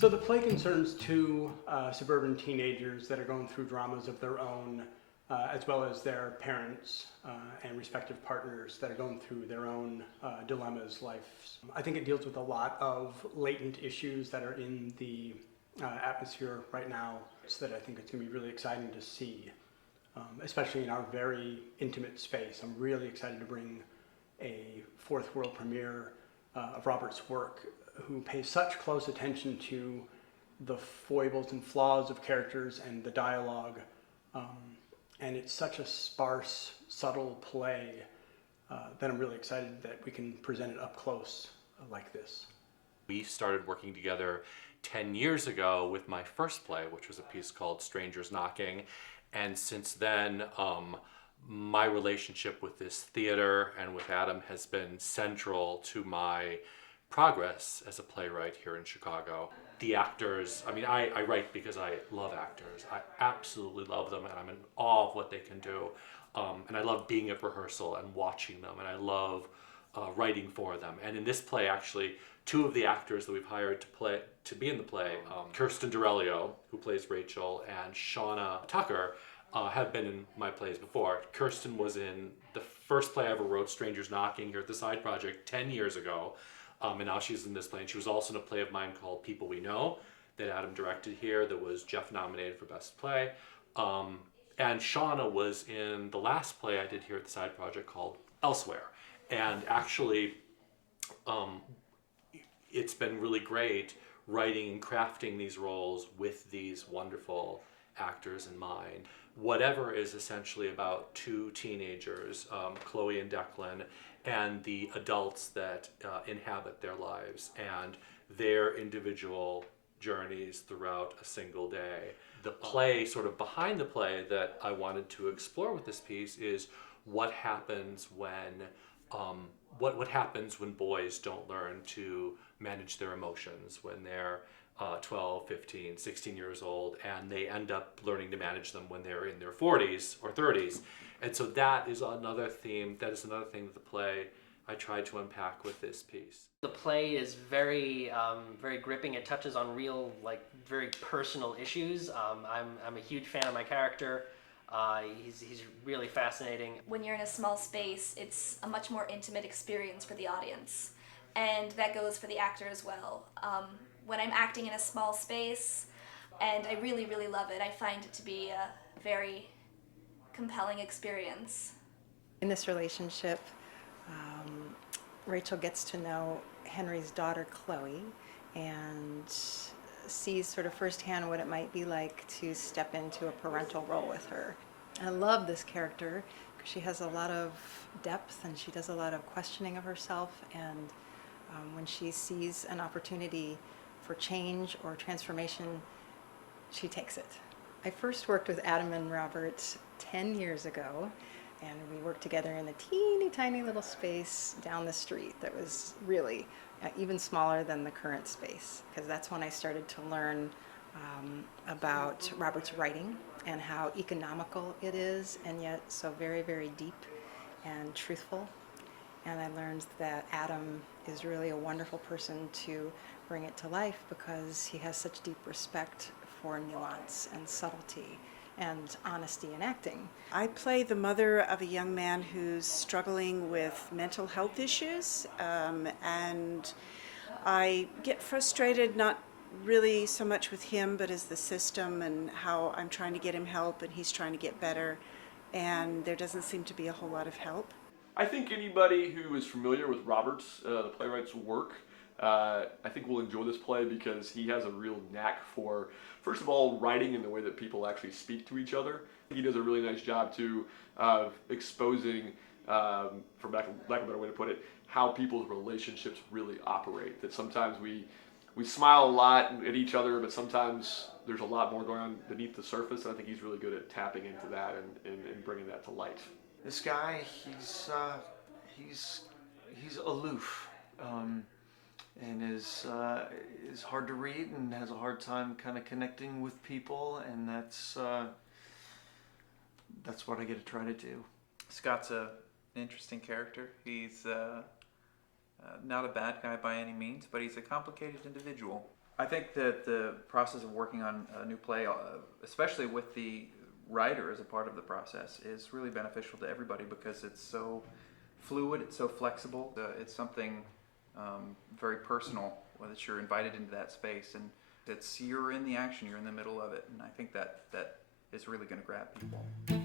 So the play concerns two suburban teenagers that are going through dramas of their own, as well as their parents and respective partners that are going through their own dilemmas, lives. I think it deals with a lot of latent issues that are in the atmosphere right now that I think it's going to be really exciting to see, especially in our very intimate space. I'm really excited to bring a fourth world premiere of Robert's work, who pays such close attention to the foibles and flaws of characters and the dialogue. And it's such a sparse, subtle play that I'm really excited that we can present it up close like this. We started working together 10 years ago with my first play, which was a piece called Strangers Knocking. And since then, my relationship with this theater and with Adam has been central to my progress as a playwright here in Chicago. The actors, I write because I love actors. I absolutely love them, and I'm in awe of what they can do. And I love being at rehearsal and watching them, and I love writing for them. And in this play, actually, two of the actors that we've hired to be in the play, Kirsten, who plays Rachel, and Shawna Tucker, have been in my plays before. Kirsten was in the first play I ever wrote, Strangers Knocking, here at the Side Project 10 years ago. And now she's in this play. And she was also in a play of mine called People We Know that Adam directed here that was Jeff nominated for Best Play. And Shawna was in the last play I did here at the Side Project called Elsewhere. And actually, it's been really great writing and crafting these roles with these wonderful actors in mind. Whatever is essentially about two teenagers, Chloe and Declan, and the adults that inhabit their lives and their individual journeys throughout a single day. The play, sort of behind the play, that I wanted to explore with this piece is what happens when what happens when boys don't learn to manage their emotions when they're 12, 15, 16 years old, and they end up learning to manage them when they're in their 40s or 30s. And so that is another theme, that is another thing that the play I tried to unpack with this piece. The play is very gripping. It touches on real, very personal issues. I'm a huge fan of my character. He's really fascinating. When you're in a small space, it's a much more intimate experience for the audience. And that goes for the actor as well. When I'm acting in a small space, and I really, really love it, I find it to be a very compelling experience. In this relationship, Rachel gets to know Henry's daughter, Chloe, and sees sort of firsthand what it might be like to step into a parental role with her. I love this character because she has a lot of depth and she does a lot of questioning of herself, and when she sees an opportunity for change or transformation, she takes it. I first worked with Adam and Robert 10 years ago, and we worked together in a teeny tiny little space down the street that was really even smaller than the current space, because that's when I started to learn about Robert's writing and how economical it is, and yet so very, very deep and truthful. And I learned that Adam is really a wonderful person to bring it to life because he has such deep respect for nuance and subtlety and honesty in acting. I play the mother of a young man who's struggling with mental health issues, and I get frustrated not really so much with him but as the system and how I'm trying to get him help and he's trying to get better, and there doesn't seem to be a whole lot of help. I think anybody who is familiar with Robert's, the playwright's work, I think will enjoy this play because he has a real knack for, first of all, writing in the way that people actually speak to each other. He does a really nice job too of exposing, for lack of a better way to put it, how people's relationships really operate. That sometimes we smile a lot at each other, but sometimes there's a lot more going on beneath the surface, and I think he's really good at tapping into that and bringing that to light. This guy, he's aloof, and is hard to read and has a hard time kind of connecting with people, and that's what I get to try to do. Scott's an interesting character. He's not a bad guy by any means, but he's a complicated individual. I think that the process of working on a new play, especially with the writer as a part of the process, is really beneficial to everybody because it's so fluid, it's so flexible. It's something very personal, whether you're invited into that space, and you're in the action, you're in the middle of it, and I think that is really going to grab people.